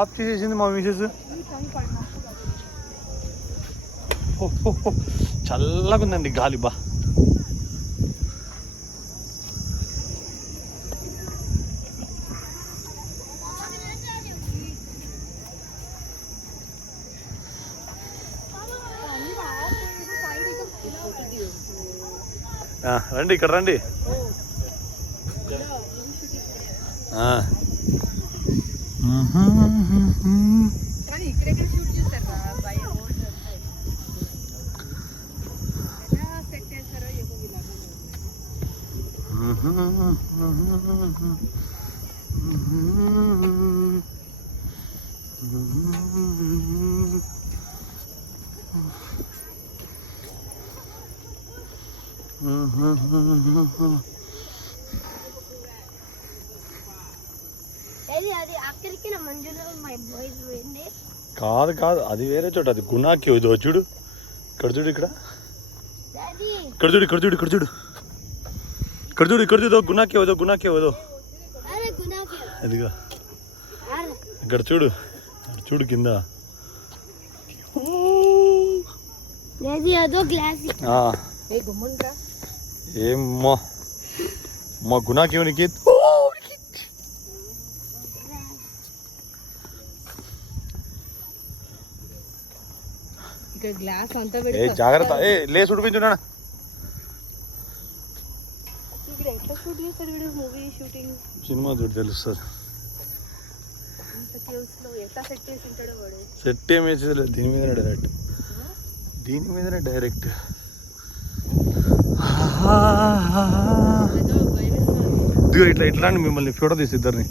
Of చేసేసింది మా Mrs. చల్లగా ఉందండి గాలి. బా రండి, ఇక్కడ రండి. కాదు కాదు, అది వేరే చోట. అది గుణాకి ఇదో చూడు. ఇక్కడ చూడు, ఇక్కడ ఇక్కడ చూడు, ఇక్కడ చూడు, ఇక్కడ చూడు, ఇక్కడ చూడు, ఇక్కడ చూడు. గుణాకి ఏదో, గుణాకి ఏదో. అదిగా ఇక్కడ చూడు, చూడు కింద. ఏమో మా గుణాకి ఏమనికి. జాగ్రత్త, లే చూడిపించున్నా. సినిమా చూడు తెలుస్తుంది. సెట్ ఏం వేసేది, దీని మీదనే డైరెక్ట్, దీని మీదనే డైరెక్ట్. ఇట్లా ఇట్లా అండి, మిమ్మల్ని ఫోటో తీసి ఇద్దరిని.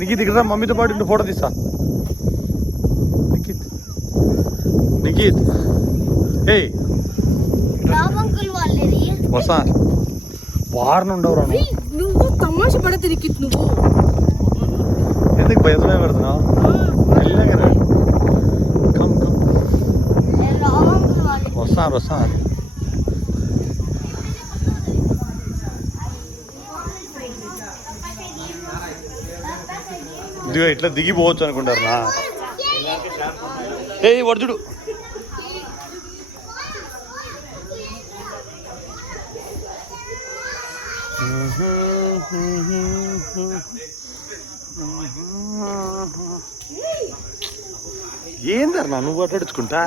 నిఖిత్ ఇక్కడ మమ్మీతో పాటు ఫోటో తీసా. నిఖిత్, నిఖిత్, వసా వారం ఉండవురా నువ్వు. తమాష పడతా నిఖిత్, నువ్వు ఎందుకు భయమే పెడుతున్నావు? కమ్ కమ్, వస్తాను వస్తాను. ఇదిగో ఇట్లా దిగిపోవచ్చు అనుకుంటారు నా. వడుచుడు. ఏందన్నా నువ్వు అట్లా అడుచుకుంటా?